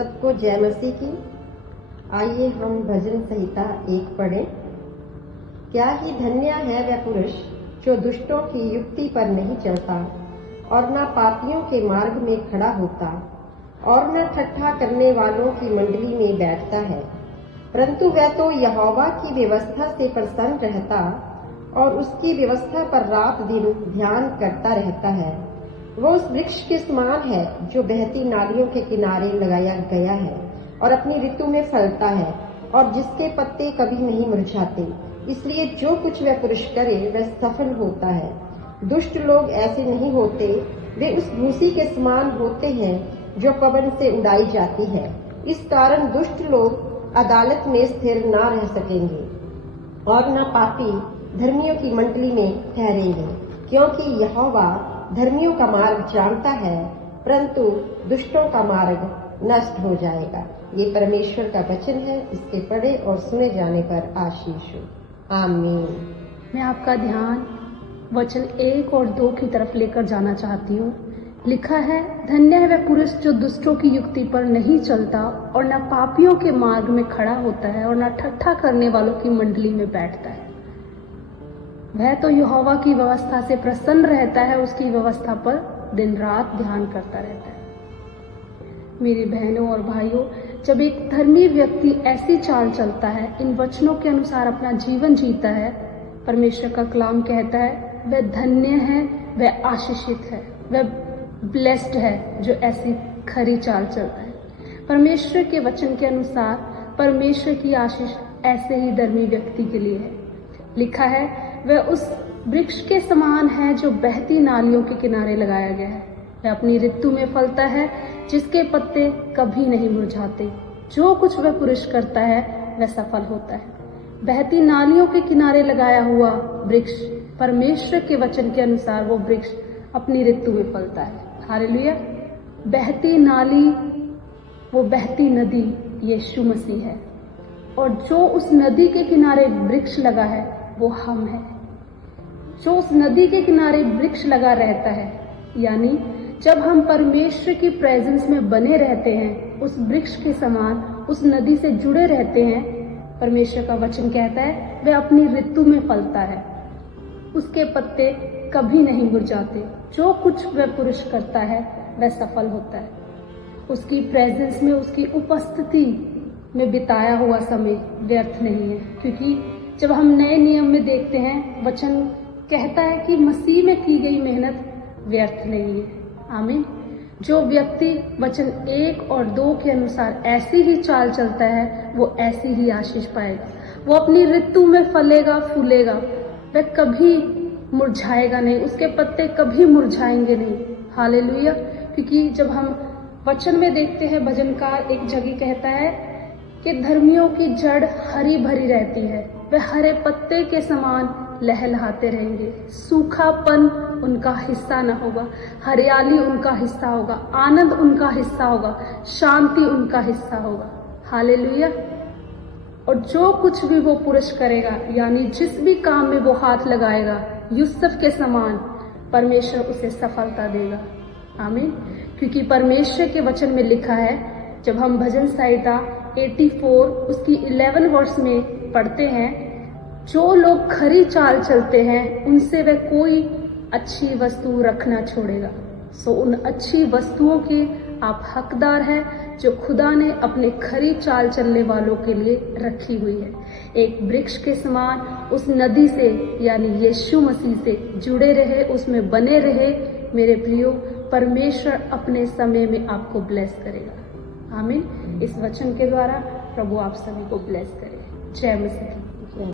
सबको जय मसीह की। आइए हम भजन संहिता 1 पढ़ें। क्या ही धन्य है वह पुरुष जो दुष्टों की युक्ति पर नहीं चलता और न पापियों के मार्ग में खड़ा होता और न ठट्ठा करने वालों की मंडली में बैठता है, परंतु वह तो यहोवा की व्यवस्था से प्रसन्न रहता और उसकी व्यवस्था पर रात दिन ध्यान करता रहता है। वो उस वृक्ष के समान है जो बहती नालियों के किनारे लगाया गया है और अपनी ऋतु में फलता है और जिसके पत्ते कभी नहीं मुरझाते। इसलिए जो कुछ वह पुरुष करे वह सफल होता है। दुष्ट लोग ऐसे नहीं होते, वे उस भूसी के समान होते हैं जो पवन से उड़ाई जाती है। इस कारण दुष्ट लोग अदालत में स्थिर न रह सकेंगे और न पापी धर्मियों की मंडली में ठहरेंगे, क्योंकि यहोवा धर्मियों का मार्ग जानता है, परंतु दुष्टों का मार्ग नष्ट हो जाएगा। ये परमेश्वर का वचन है, इसके पढ़े और सुने जाने पर आशीष हो। आमीन। मैं आपका ध्यान वचन 1 और 2 की तरफ लेकर जाना चाहती हूँ। लिखा है, धन्य है वह पुरुष जो दुष्टों की युक्ति पर नहीं चलता और न पापियों के मार्ग में खड़ा होता है और न ठट्ठा करने वालों की मंडली में बैठता है। वह तो यहोवा की व्यवस्था से प्रसन्न रहता है, उसकी व्यवस्था पर दिन रात ध्यान करता रहता है। मेरी बहनों और भाइयों, जब एक धर्मी व्यक्ति ऐसी चाल चलता है, इन वचनों के अनुसार अपना जीवन जीता है, परमेश्वर का कलाम कहता है वह धन्य है, वह आशीषित है, वह ब्लेस्ड है जो ऐसी खरी चाल चलता है। परमेश्वर के वचन के अनुसार परमेश्वर की आशीष ऐसे ही धर्मी व्यक्ति के लिए है। लिखा है, वह उस वृक्ष के समान है जो बहती नालियों के किनारे लगाया गया है। वह अपनी ऋतु में फलता है, जिसके पत्ते कभी नहीं मुरझाते। जो कुछ वह पुरुष करता है वह सफल होता है। बहती नालियों के किनारे लगाया हुआ वृक्ष, परमेश्वर के वचन के अनुसार वो वृक्ष अपनी ऋतु में फलता है। हालेलुया। बहती नाली, वो बहती नदी यीशु मसीह है, और जो उस नदी के किनारे वृक्ष लगा है वो हम है। जो उस नदी के किनारे वृक्ष लगा रहता है, यानी जब हम परमेश्वर की प्रेजेंस में बने रहते हैं, उस वृक्ष के समान उस नदी से जुड़े रहते हैं, परमेश्वर का वचन कहता है वह अपनी ऋतु में फलता है, उसके पत्ते कभी नहीं मुरझाते। जो कुछ वह पुरुष करता है वह सफल होता है। उसकी प्रेजेंस में, उसकी उपस्थिति में बिताया हुआ समय व्यर्थ नहीं है, क्योंकि जब हम नए नियम में देखते हैं, वचन कहता है कि मसीह में की गई मेहनत व्यर्थ नहीं है। आमीन। जो व्यक्ति वचन 1 और 2 के अनुसार ऐसी ही चाल चलता है, वो ऐसी ही आशीष पाएगा। वो अपनी ऋतु में फलेगा, फूलेगा, वह कभी मुरझाएगा नहीं, उसके पत्ते कभी मुरझाएंगे नहीं। हालेलुया। क्योंकि जब हम वचन में देखते हैं, भजनकार एक जगह कहता है कि धर्मियों की जड़ हरी भरी रहती है, वे हरे पत्ते के समान लहलहाते रहेंगे। सूखापन उनका हिस्सा न होगा, हरियाली उनका हिस्सा होगा, आनंद उनका हिस्सा होगा, शांति उनका हिस्सा होगा। हालेलुया। और जो कुछ भी वो पुरुष करेगा, यानी जिस भी काम में वो हाथ लगाएगा, यूसुफ के समान परमेश्वर उसे सफलता देगा। आमीन। क्योंकि परमेश्वर के वचन में लिखा है, जब हम भजन संहिता 84 उसकी 11 वर्ष में पढ़ते हैं, जो लोग खरी चाल चलते हैं उनसे वह कोई अच्छी वस्तु रखना छोड़ेगा। सो उन अच्छी वस्तुओं के आप हकदार हैं जो खुदा ने अपने खरी चाल चलने वालों के लिए रखी हुई है। एक वृक्ष के समान उस नदी से, यानी यीशु मसीह से जुड़े रहे, उसमें बने रहे। मेरे प्रियो, परमेश्वर अपने समय में आपको ब्लेस करेगा। आमीन। इस वचन के द्वारा प्रभु आप सभी को ब्लेस करे। जय मसीह।